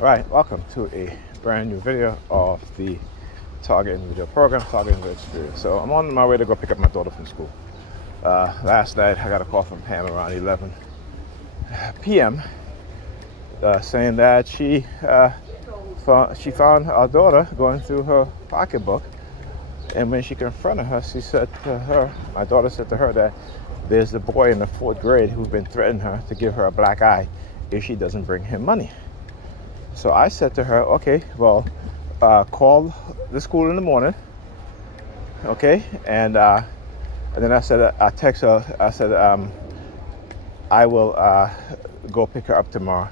Right, welcome to a brand new video of the Target Individual Program, Target Individual Experience. So I'm on my way to go pick up my daughter from school. Last night I got a call from Pam around 11 p.m. Saying that she found our daughter going through her pocketbook, and when she confronted her, my daughter said to her that there's a boy in the 4th grade who's been threatening her to give her a black eye if she doesn't bring him money. So I said to her, okay, well, call the school in the morning, okay? And then I said, I text her, I said, I will go pick her up tomorrow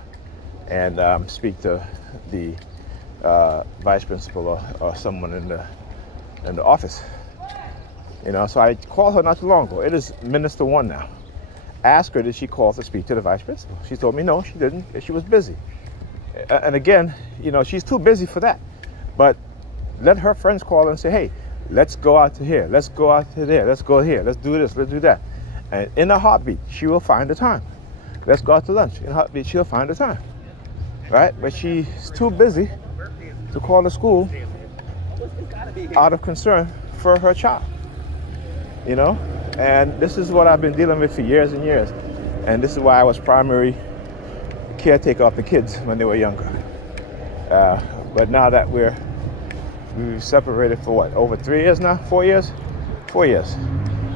and speak to the vice principal or someone in the office. You know, so I called her not too long ago. It is minutes to 1 now. Ask her, did she call to speak to the vice principal? She told me no, she didn't. She was busy. And again, you know, she's too busy for that. But let her friends call and say, hey, let's go out to here. Let's go out to there. Let's go here. Let's do this. Let's do that. And in a heartbeat, she will find the time. Let's go out to lunch. In a heartbeat, she'll find the time. Right? But she's too busy to call the school out of concern for her child. You know? And this is what I've been dealing with for years and years. And this is why I was primary caretaker of the kids when they were younger. But now that we've separated for what, over 3 years now? 4 years? 4 years,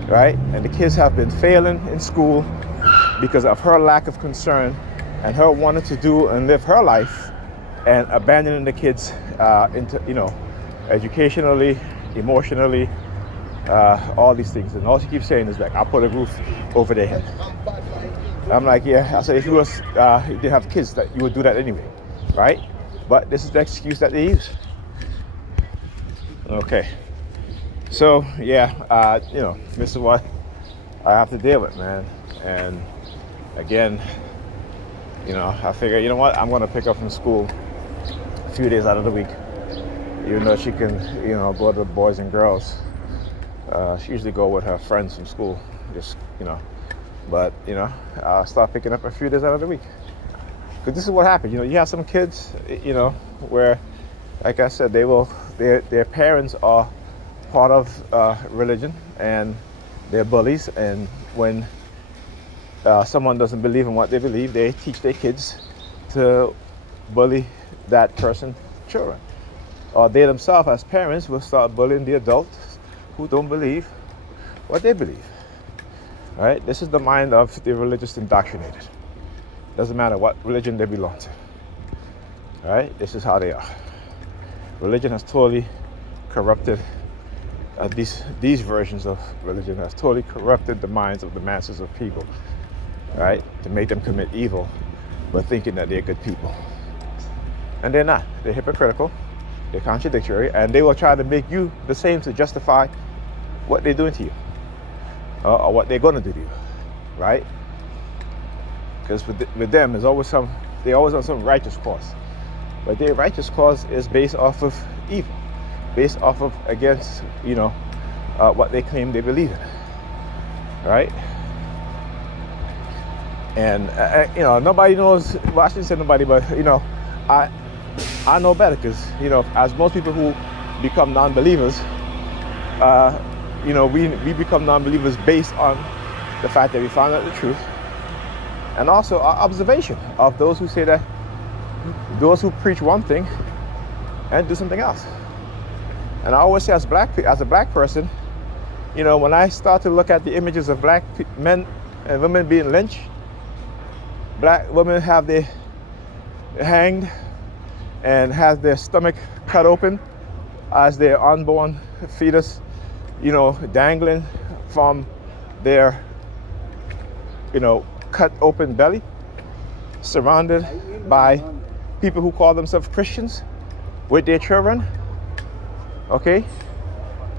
right? And the kids have been failing in school because of her lack of concern and her wanting to do and live her life and abandoning the kids into, you know, educationally, emotionally, all these things. And all she keeps saying is like, I'll put a roof over their head. I'm like, yeah. I said, if you didn't have kids, that you would do that anyway, right? But this is the excuse that they use. Okay. So yeah, you know, this is what I have to deal with, man. And again, you know, I figure, you know what, I'm gonna pick up from school a few days out of the week, even though she can, you know, go to the boys and girls. She usually go with her friends from school, just, you know. But, you know, I'll start picking up a few days out of the week. Because this is what happens. You know, you have some kids, you know, where, like I said, their parents are part of religion and they're bullies. And when someone doesn't believe in what they believe, they teach their kids to bully that person's children. Or they themselves, as parents, will start bullying the adults who don't believe what they believe. All right, this is the mind of the religious indoctrinated. Doesn't matter what religion they belong to. All right, this is how they are. Religion has totally corrupted, these versions of religion has totally corrupted the minds of the masses of people. All right, to make them commit evil, but thinking that they're good people. And they're not. They're hypocritical, they're contradictory, and they will try to make you the same to justify what they're doing to you. Or what they're going to do to you, right? Because with them, they're always on some righteous cause. But their righteous cause is based off of evil, based off of against, you know, what they claim they believe in, right? And, you know, nobody knows, well, I shouldn't say nobody, but, you know, I know better because, you know, as most people who become non-believers, you know, we become non-believers based on the fact that we found out the truth, and also our observation of those who say that, those who preach one thing and do something else. And I always say, as a black person, you know, when I start to look at the images of black men and women being lynched, black women have their hanged and have their stomach cut open as their unborn fetus, you know, dangling from their, you know, cut open belly, surrounded by people who call themselves Christians with their children. Okay,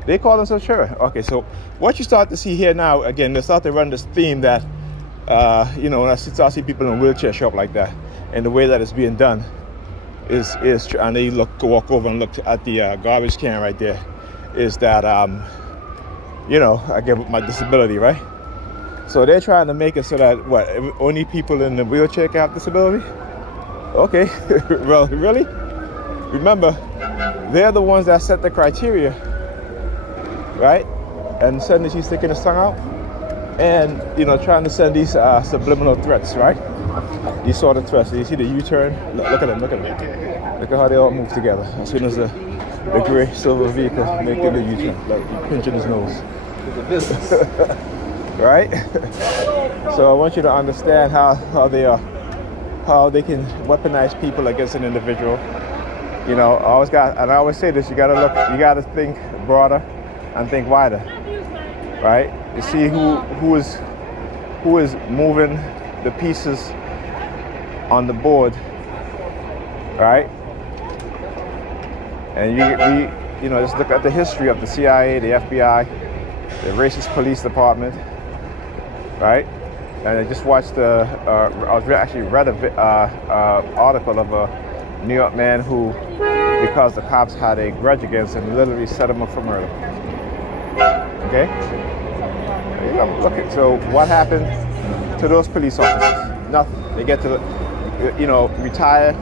they call themselves children. Okay, so what you start to see here now, again, they start to run this theme that, you know, when I start to see people in wheelchairs show up like that, and the way that it's being done is, and they walk over and look at the garbage can right there, is that, you know, I get my disability, right? So they're trying to make it so that, what, only people in the wheelchair can have disability? Okay, well, really? Remember, they're the ones that set the criteria, right? And suddenly she's sticking his tongue out and, you know, trying to send these subliminal threats, right? These sort of threats. You see the U-turn? Look at them, look at them. Look at how they all move together. As soon as the gray silver vehicle making the U-turn, like pinching his nose. Right? So I want you to understand how they can weaponize people against an individual. You know, I always say this, you gotta think broader and think wider. Right? You see who is moving the pieces on the board, right? And you know, just look at the history of the CIA, the FBI, the racist police department, right? And I just watched actually read a article of a New York man who, because the cops had a grudge against him, literally set him up for murder. Okay? Look at, so what happened to those police officers? Nothing. They get to, you know, retire.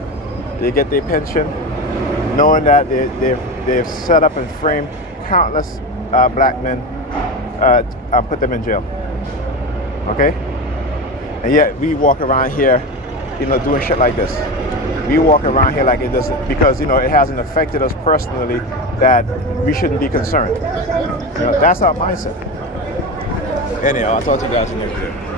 They get their pension, knowing that they've set up and framed countless black men and put them in jail. Okay? And yet we walk around here, you know, doing shit like this. We walk around here like it doesn't, because, you know, it hasn't affected us personally, that we shouldn't be concerned. You know, that's our mindset. Anyhow, I'll talk to you guys in the next video.